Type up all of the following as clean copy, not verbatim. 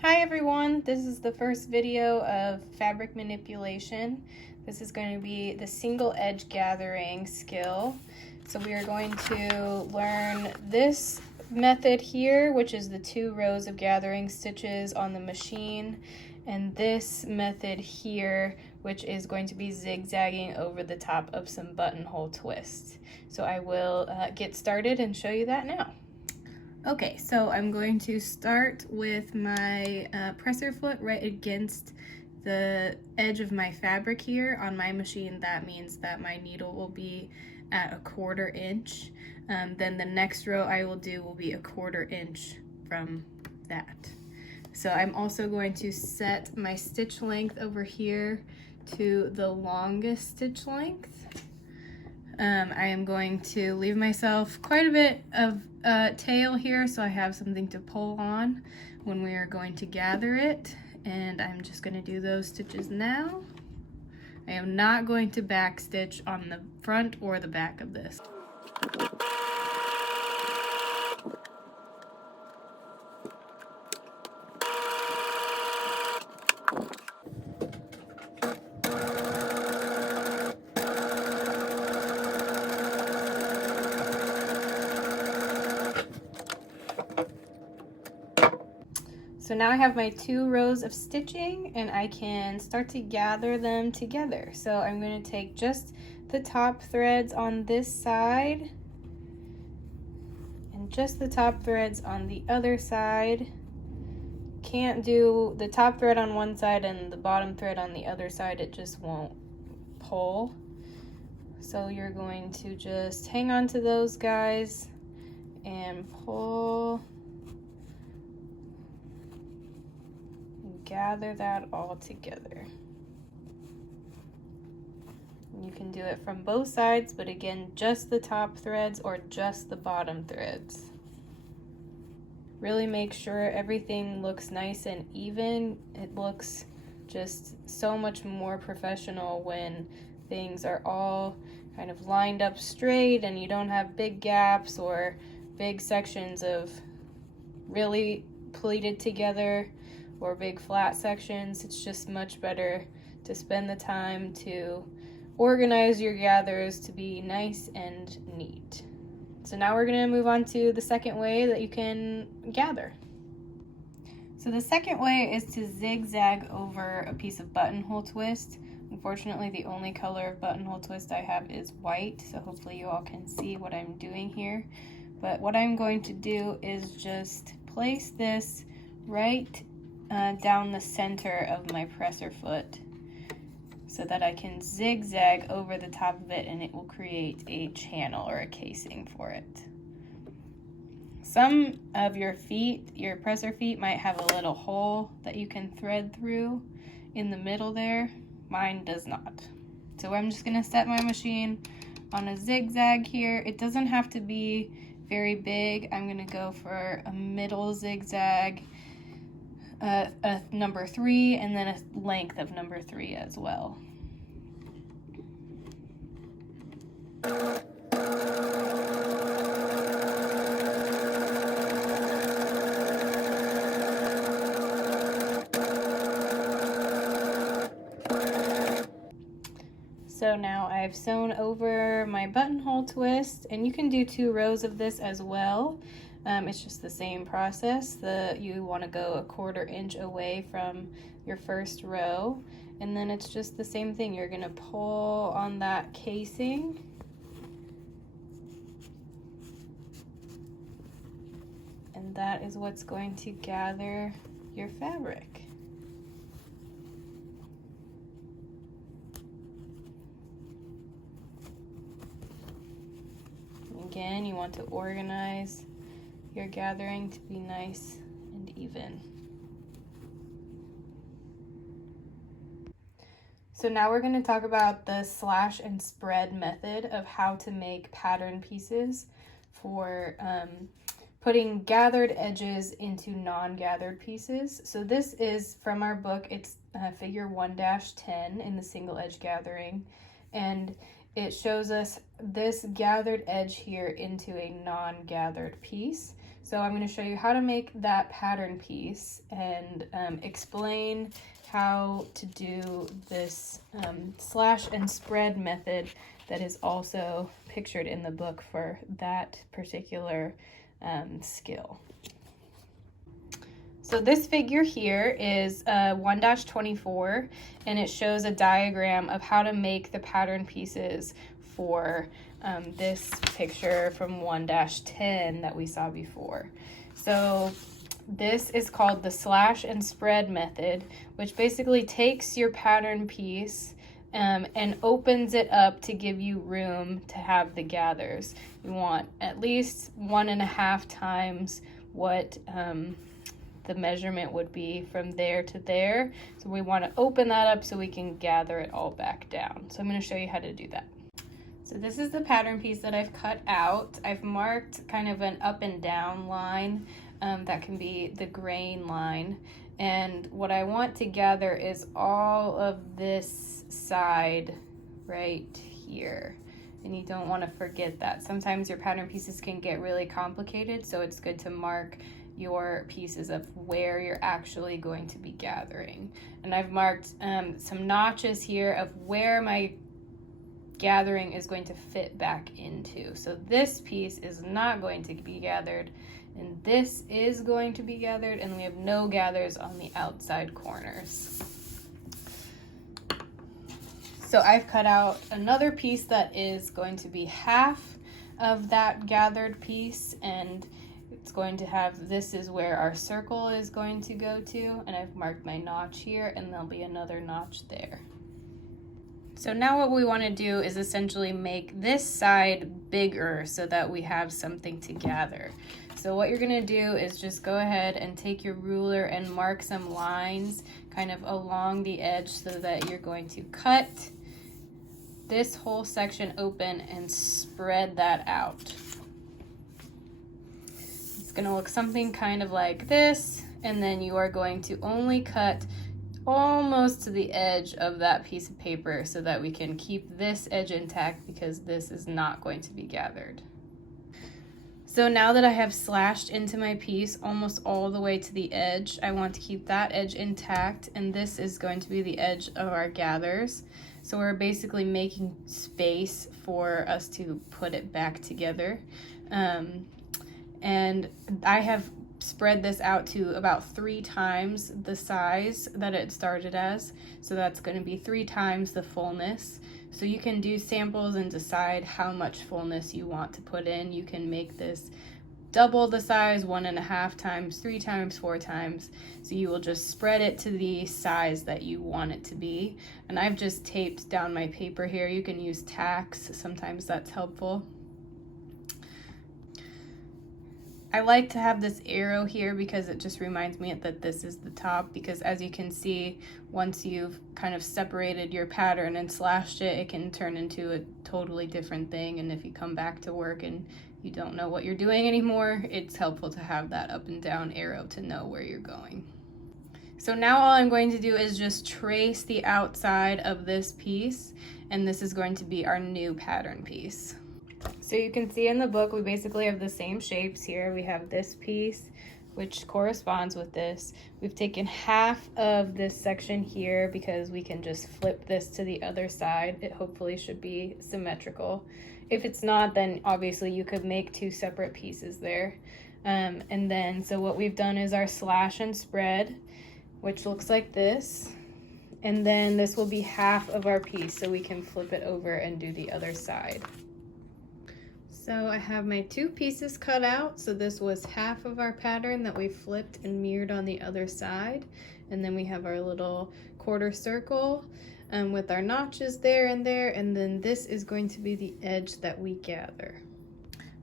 Hi everyone, this is the first video of fabric manipulation. This is going to be the single edge gathering skill. So we are going to learn this method here, which is the 2 rows of gathering stitches on the machine, and this method here, which is going to be zigzagging over the top of some buttonhole twists. So I will get started and show you that now. Okay, so I'm going to start with my presser foot right against the edge of my fabric here. On my machine, that means that my needle will be at 1/4 inch. Then the next row I will do will be 1/4 inch from that. So I'm also going to set my stitch length over here to the longest stitch length. I am going to leave myself quite a bit of tail here so I have something to pull on when we are going to gather it, and I'm just going to do those stitches now. I am not going to back stitch on the front or the back of this. So now I have my 2 rows of stitching and I can start to gather them together. So I'm going to take just the top threads on this side and just the top threads on the other side. Can't do the top thread on one side and the bottom thread on the other side, it just won't pull. So you're going to just hang on to those guys and pull. Gather that all together. You can do it from both sides, but again, just the top threads or just the bottom threads. Really make sure everything looks nice and even. It looks just so much more professional when things are all kind of lined up straight and you don't have big gaps or big sections of really pleated together or big flat sections. It's just much better to spend the time to organize your gathers to be nice and neat. So now we're going to move on to the second way that you can gather. So the second way is to zigzag over a piece of buttonhole twist. Unfortunately, the only color of buttonhole twist I have is white, so hopefully you all can see what I'm doing here. But what I'm going to do is just place this right down the center of my presser foot so that I can zigzag over the top of it and it will create a channel or a casing for it. Some of your feet, your presser feet, might have a little hole that you can thread through in the middle there. Mine does not. So I'm just going to set my machine on a zigzag here. It doesn't have to be very big. I'm going to go for a middle zigzag, a number 3, and then a length of number 3 as well. So now I've sewn over my buttonhole twist, and you can do 2 rows of this as well. It's just the same process. You want to go 1/4 inch away from your first row, and then it's just the same thing. You're going to pull on that casing. And that is what's going to gather your fabric. Again, you want to organize your gathering to be nice and even. So now we're going to talk about the slash and spread method of how to make pattern pieces for putting gathered edges into non-gathered pieces. So this is from our book. It's figure 1-10 in the single edge gathering, and it shows us this gathered edge here into a non-gathered piece. So I'm going to show you how to make that pattern piece and explain how to do this slash and spread method that is also pictured in the book for that particular skill. So this figure here is 1-24, and it shows a diagram of how to make the pattern pieces for this picture from 1-10 that we saw before. So this is called the slash and spread method, which basically takes your pattern piece and opens it up to give you room to have the gathers. You want at least 1.5 times what the measurement would be from there to there. So we want to open that up so we can gather it all back down. So I'm going to show you how to do that. So this is the pattern piece that I've cut out. I've marked kind of an up and down line that can be the grain line. And what I want to gather is all of this side right here. And you don't want to forget that. Sometimes your pattern pieces can get really complicated, so it's good to mark your pieces of where you're actually going to be gathering. And I've marked some notches here of where my gathering is going to fit back into. So this piece is not going to be gathered, and this is going to be gathered, and we have no gathers on the outside corners. So I've cut out another piece that is going to be half of that gathered piece, and it's going to have, this is where our circle is going to go to, and I've marked my notch here, and there'll be another notch there. So now what we want to do is essentially make this side bigger so that we have something to gather. So what you're going to do is just go ahead and take your ruler and mark some lines kind of along the edge so that you're going to cut this whole section open and spread that out. It's going to look something kind of like this, and then you are going to only cut almost to the edge of that piece of paper so that we can keep this edge intact, because this is not going to be gathered. So now that I have slashed into my piece almost all the way to the edge, I want to keep that edge intact, and this is going to be the edge of our gathers. So we're basically making space for us to put it back together. And I have spread this out to about 3 times the size that it started as. So that's going to be 3 times the fullness. So you can do samples and decide how much fullness you want to put in. You can make this double the size, 1.5 times, 3 times, 4 times. So you will just spread it to the size that you want it to be. And I've just taped down my paper here. You can use tacks, sometimes that's helpful. I like to have this arrow here because it just reminds me that this is the top, because as you can see, once you've kind of separated your pattern and slashed it, it can turn into a totally different thing. And if you come back to work and you don't know what you're doing anymore, it's helpful to have that up and down arrow to know where you're going. So now all I'm going to do is just trace the outside of this piece, and this is going to be our new pattern piece. So you can see in the book, we basically have the same shapes here. We have this piece, which corresponds with this. We've taken half of this section here because we can just flip this to the other side. It hopefully should be symmetrical. If it's not, then obviously you could make 2 separate pieces there. And then, so what we've done is our slash and spread, which looks like this. And then this will be half of our piece, so we can flip it over and do the other side. So I have my 2 pieces cut out. So this was half of our pattern that we flipped and mirrored on the other side. And then we have our little quarter circle with our notches there, and then this is going to be the edge that we gather.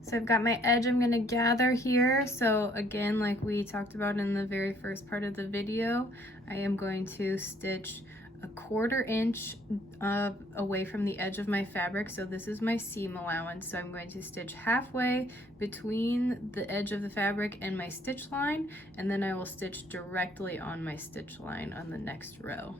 So I've got my edge I'm going to gather here. So again, like we talked about in the very first part of the video, I am going to stitch 1/4 inch away from the edge of my fabric. So this is my seam allowance. So I'm going to stitch halfway between the edge of the fabric and my stitch line, and then I will stitch directly on my stitch line on the next row.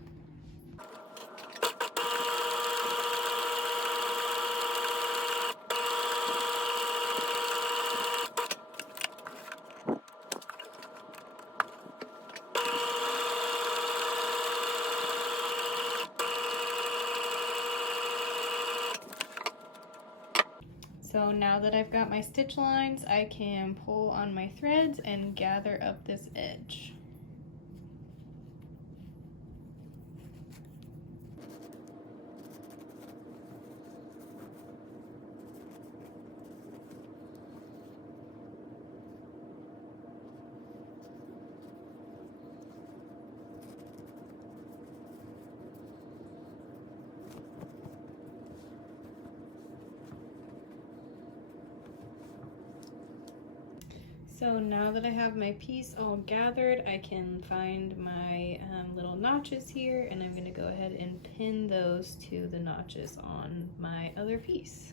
So now that I've got my stitch lines, I can pull on my threads and gather up this edge. So now that I have my piece all gathered, I can find my little notches here, and I'm going to go ahead and pin those to the notches on my other piece.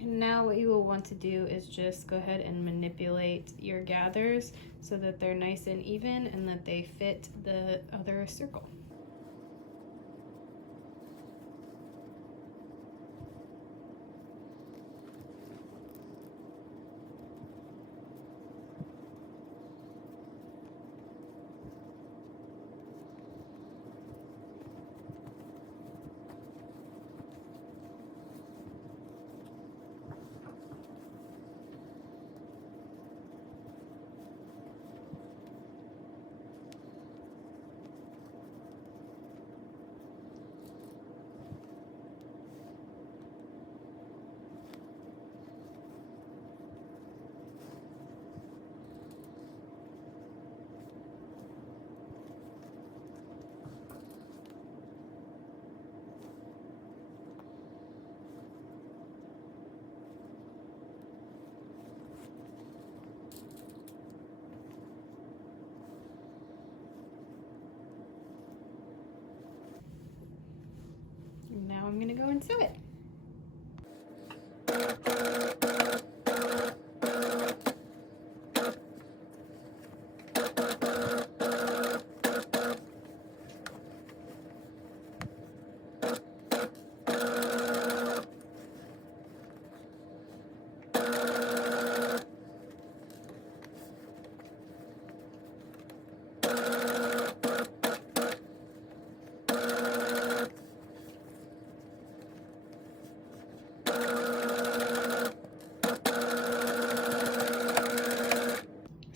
And now what you will want to do is just go ahead and manipulate your gathers so that they're nice and even and that they fit the other circle. Now I'm going to go and sew it.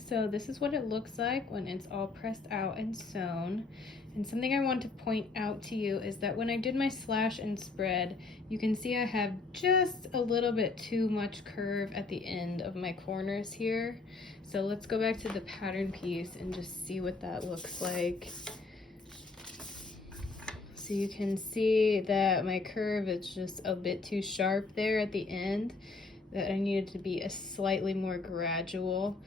So this is what it looks like when it's all pressed out and sewn. And something I want to point out to you is that when I did my slash and spread, you can see I have just a little bit too much curve at the end of my corners here. So let's go back to the pattern piece and just see what that looks like. So you can see that my curve is just a bit too sharp there at the end, that I needed to be a slightly more gradual.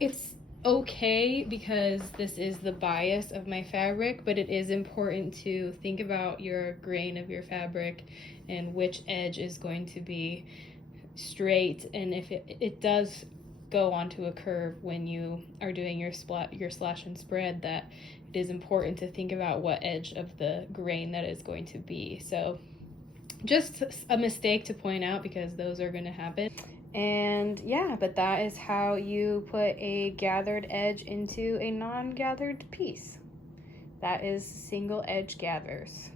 It's okay because this is the bias of my fabric, but it is important to think about your grain of your fabric and which edge is going to be straight, and if it does go onto a curve when you are doing your slash and spread, that it is important to think about what edge of the grain that is going to be. So just a mistake to point out because those are going to happen. And yeah, but that is how you put a gathered edge into a non-gathered piece. That is single edge gathers.